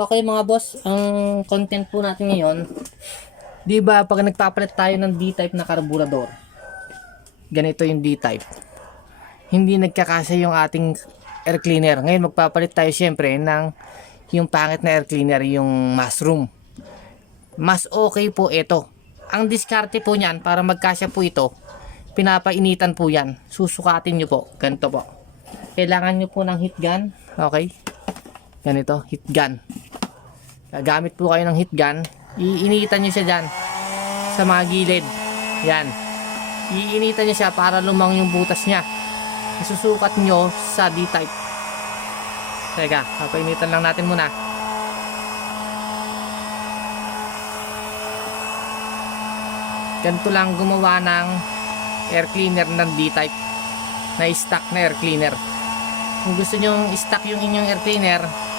Okay mga boss, ang content po natin ngayon, di ba pag nagpapalit tayo ng D-type na karburador, ganito yung D-type. Hindi nagkakasya yung ating air cleaner. Ngayon magpapalit tayo syempre ng yung pangit na air cleaner, yung mushroom. Mas okay po ito. Ang diskarte po niyan para magkasya po ito, pinapainitan po yan. Susukatin nyo po. Ganito po. Kailangan nyo po ng heat gun. Okay? Ganito, heat gun. Gagamit po kayo ng heat gun. Iinitan nyo siya dyan. Sa mga gilid. Yan. Iinitan nyo siya para lumang yung butas niya. Isusukat nyo sa D-type. Teka, papainitan lang natin muna. Ganito lang gumawa ng air cleaner ng D-type na stock na air cleaner. Kung gusto nyo stock yung inyong air cleaner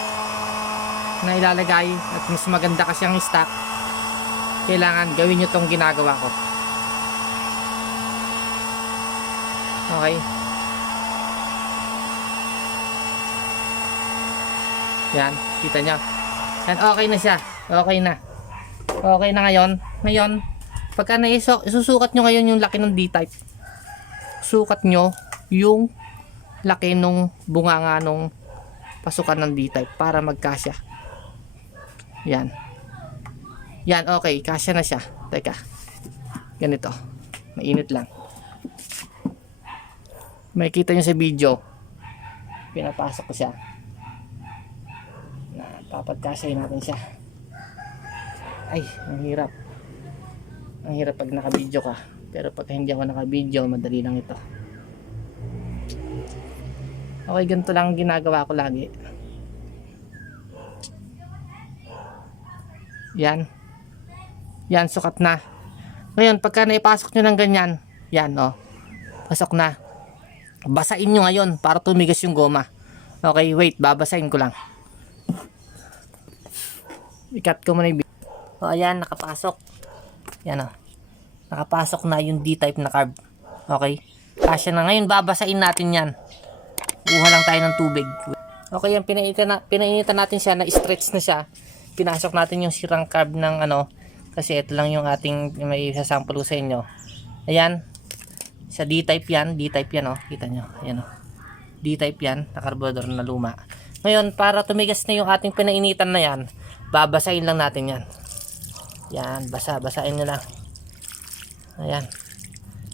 na ilalagay at mas maganda kasi ang stock, kailangan gawin nyo tong ginagawa ko. Okay. Yan, kita nyo. Yan, okay na siya. Okay na. Okay na ngayon. Ngayon, pagka naisok, isusukat nyo ngayon yung laki ng D-type. Sukat nyo yung laki nung bunganga nung pasukan ng D-type para magkasya. Yan. Yan, okay. Kasya na siya. Teka. Ganito. Mainit lang. Makikita nyo sa video. Pinapasok ko siya. Na, natin siya. Ay, ang hirap. Ang hirap pag naka-video ka. Pero pag hindi ako naka-video, madali lang ito. Okay, ganito lang ang ginagawa ko lagi. Yan. Yan, sukat na. Ngayon, pagka naipasok nyo ng ganyan, yan, oh. Pasok na. Basain nyo ngayon para tumigas yung goma. Okay, wait, babasain ko lang. Ikat ko muna yung. O, ayan, nakapasok. Yan, oh. Nakapasok na yung D-type na carb. Okay? Kasya na ngayon, babasain natin yan. Kuha lang tayo ng tubig. Okay, yan, pinainitan, na, pinainitan natin siya, na-stretch na siya. Pinasok natin yung sirang carb ng ano, kasi ito lang yung ating may sasample ko sa inyo. Ayan, sa D-type yan, D-type yan, oh. Kita nyo, ayan, oh. D-type yan, na carburetor na luma. Ngayon, para tumigas na yung ating pinainitan na yan, babasain lang natin yan. Yan, basa, basain nyo lang. Ayan.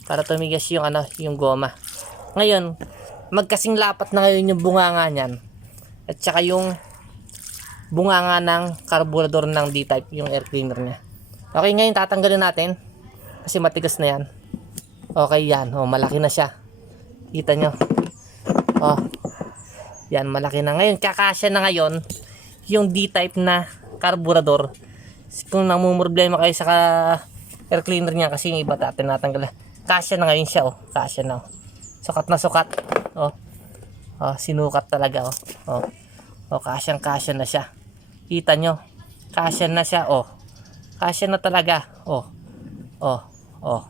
Para tumigas yung ano, yung goma. Ngayon, magkasing lapat na ngayon yung bunganga niyan. At saka yung bunganga ng carburetor ng D-type, yung air cleaner niya. Okay, ngayon tatanggalin natin. Kasi matigas na yan. Okay, yan. Oh, malaki na siya. Kita nyo. Oh. Yan, malaki na. Ngayon, kakasya na ngayon yung D-type na carburetor. Kung namumroblema kayo sa air cleaner niya kasi yung iba natin natanggal. Kasya na ngayon siya, oh. Kasya na, oh. Sukat na sukat. Oh. Oh, sinukat talaga, oh. Oh. Oh, kasyang kasya na siya. Kita nyo. Kasya na siya, oh. Kasya na talaga. Oh. Oh. Oh.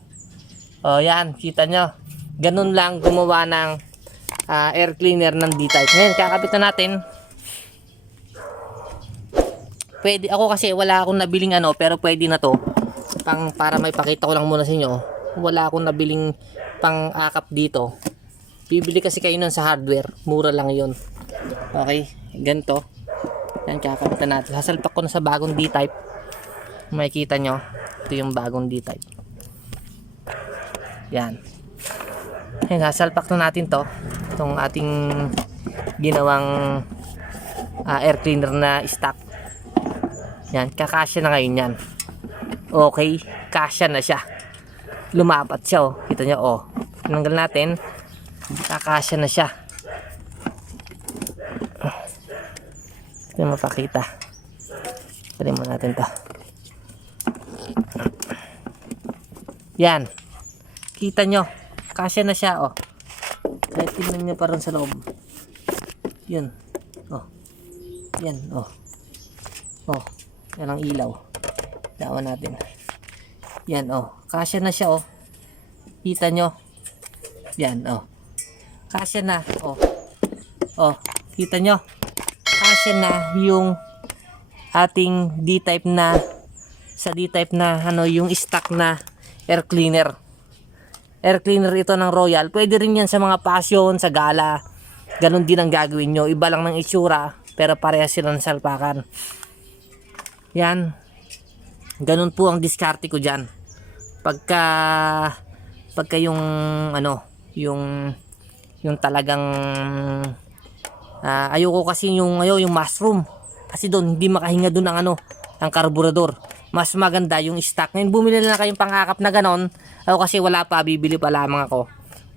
Oh, yan. Kita nyo. Ganun lang gumawa ng ah, air cleaner ng D-type. Ngayon, kakapit na natin. Pwede, ako kasi wala akong nabiling ano, pero pwede na to. Pang, para may pakita ko lang muna sa inyo. Wala akong nabiling pang akap dito. Bibili kasi kayo nun sa hardware. Mura lang yun. Okay, ganito. Yan, kakapitan natin. Sasalpak ko na sa bagong D-type. Makikita nyo. Ito yung bagong D-type. Yan. Yan, sasalpak na natin to. Itong ating ginawang ah, air cleaner na stock. Yan, kakasya na ngayon yan. Okay, kasya na siya. Lumapat siya, oh. Kita nyo, oh. Tinanggal natin. Kakasya na siya. Yung mapakita. Try mo natin to. Yan. Kita nyo. Kasya na siya, oh. Kahit tingnan nyo pa rin sa loob. Yun. Oh. Yan, oh. Oh. Yan ang ilaw. Dawan natin. Yan, oh. Kasya na siya, oh. Kita nyo. Yan, oh. Kasya na, oh. Oh. Kita nyo. Kasya na yung ating D-type na sa D-type na ano yung stock na air cleaner. Air cleaner ito ng Royal. Pwede rin yan sa mga passion, sa gala. Ganon din ang gagawin nyo. Iba lang ng itsura pero parehas sila ng salpakan. Yan. Ganon po ang diskarte ko dyan. Pagka pagka yung ano, yung yung talagang ah, ayoko kasi yung ayo yung mushroom. Kasi doon hindi makahinga doon ang ano, ang karburador. Mas maganda yung stock. Ngayon bumili na lang kayong pangakap na ganon. Ako kasi wala pa, bibili pa lamang ako.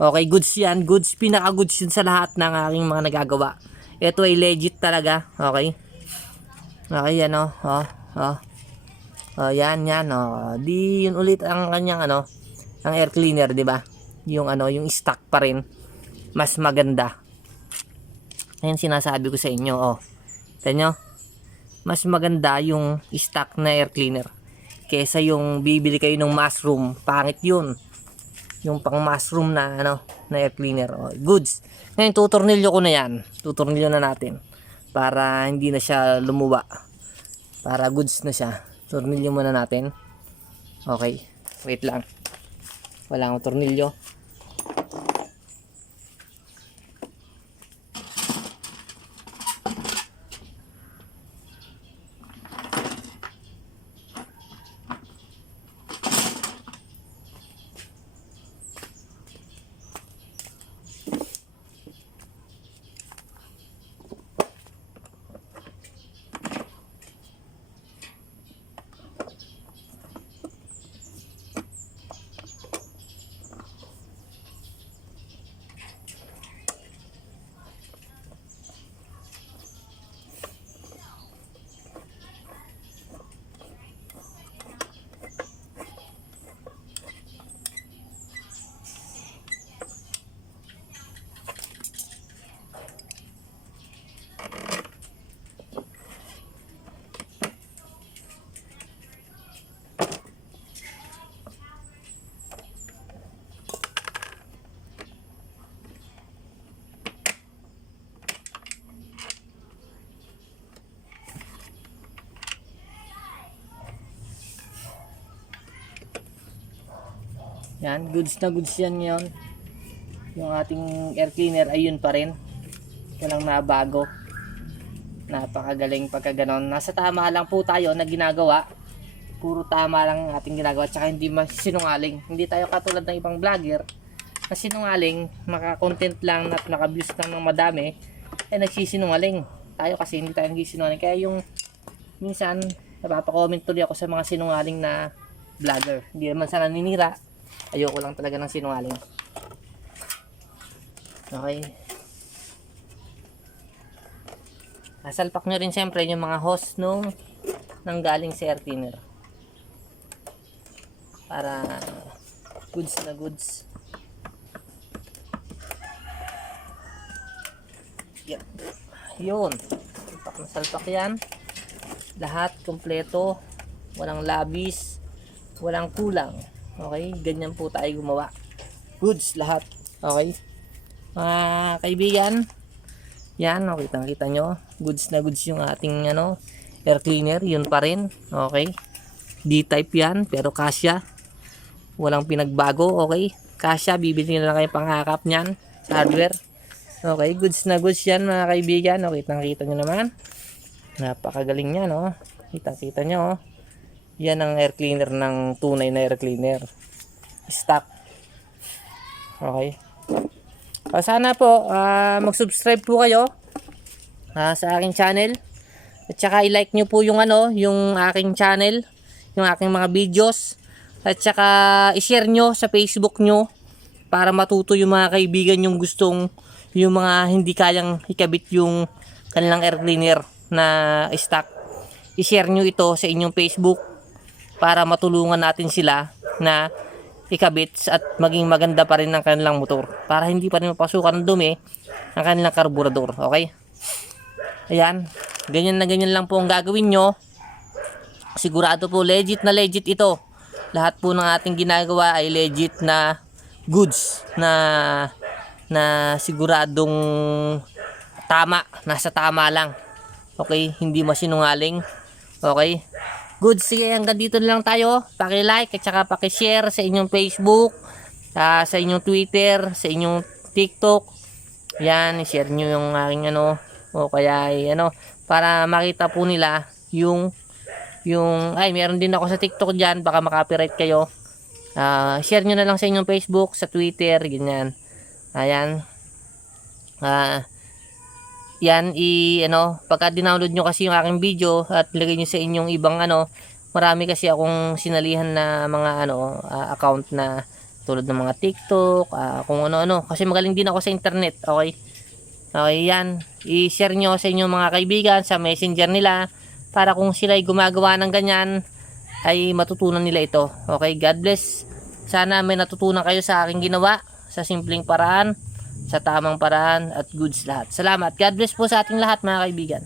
Okay, goods yan. Goods, pinaka-goods yun sa lahat ng aking mga nagagawa. Ito ay legit talaga. Okay. Okay, yan o. Oh, oh. Oh, yan, yan. Oh. Di yun ulit ang kanyang ano, ang air cleaner, di ba? Yung ano, yung stock pa rin. Mas maganda. Ayan sinasabi ko sa inyo, oh. Tignan nyo? Mas maganda yung stock na air cleaner. Kesa yung bibili kayo ng mushroom. Pangit yun. Yung pang mushroom na ano, na air cleaner. Oh, goods. Ngayon, tutornilyo ko na yan. Tutornilyo na natin. Para hindi na siya lumuwa. Para goods na siya. Tornilyo muna natin. Okay. Wait lang. Wala akong tornilyo. Yan, goods na goods yan yon. Yung ating air cleaner ay yun pa rin. Walang nabago. Napakagaling pagka ganon. Nasa tama lang po tayo na ginagawa. Puro tama lang ang ating ginagawa. Tsaka hindi sinungaling. Hindi tayo katulad ng ibang vlogger na sinungaling, maka-content lang at maka-views lang ng madami, eh nagsisinungaling. Tayo kasi hindi tayo nagsisinungaling. Kaya yung minsan, napapa-comment tuloy ako sa mga sinungaling na vlogger. Hindi naman sana naninira. Ayoko lang talaga ng sinungaling. Okay. Nasalpak nyo rin siyempre yung mga host nung nanggaling sa air cleaner. Para goods na goods. Yan. Yun. Salpak na salpak yan. Lahat kompleto. Walang labis. Walang kulang. Okay? Ganyan po tayo gumawa. Goods lahat. Okay? Mga kaibigan, yan, okay, kita, kita nyo. Goods na goods yung ating ano, air cleaner. Yun pa rin. Okay? D-type yan, pero kasya. Walang pinagbago. Okay? Kasya, bibili na lang kayo pangakap niyan. Hardware. Okay, goods na goods yan mga kaibigan. Okay, nakita nyo naman. Napakagaling niya, no? Kita-kita nyo, oh. Yan ang air cleaner ng tunay na air cleaner. Stock. Okay. Ah, sana po ah, mag-subscribe po kayo ah, sa aking channel. At saka i-like nyo po yung ano, yung aking channel, yung aking mga videos. At saka i-share nyo sa Facebook nyo para matuto yung mga kaibigan yung gustong yung mga hindi kayang ikabit yung kanilang air cleaner na stock. I-share nyo ito sa inyong Facebook para matulungan natin sila na ikabit at maging maganda pa rin ang kanilang motor para hindi pa rin mapasukan ng dumi ang kanilang karburador okay? Ayan ganyan na ganyan lang po ang gagawin nyo. Sigurado po legit na legit ito. Lahat po ng ating ginagawa ay legit na goods na na siguradong tama nasa tama lang. Okay hindi masinungaling Okay? Good, sige, hanggang dito na lang tayo. Paki-like at saka paki-share sa inyong Facebook, ah, sa inyong Twitter, sa inyong TikTok. Yan, i-share nyo yung aking ano, o kaya ay, ano, para makita po nila yung, yung, ay, meron din ako sa TikTok dyan, baka makapiright kayo. Ah, share nyo na lang sa inyong Facebook, sa Twitter, ganyan. Ayan. Ah, yan i ano pagka dinownload nyo kasi yung aking video at lagay nyo sa inyong ibang ano marami kasi akong sinalihan na mga ano ah, account na tulad ng mga TikTok ah, kung ano-ano. Kasi magaling din ako sa internet okay? Okay yan. I-share nyo sa inyong mga kaibigan sa messenger nila para kung sila ay gumagawa ng ganyan ay matutunan nila ito. Okay God bless. Sana may natutunan kayo sa aking ginawa sa simpleng paraan sa tamang paraan at goods lahat. Salamat. God bless po sa ating lahat mga kaibigan.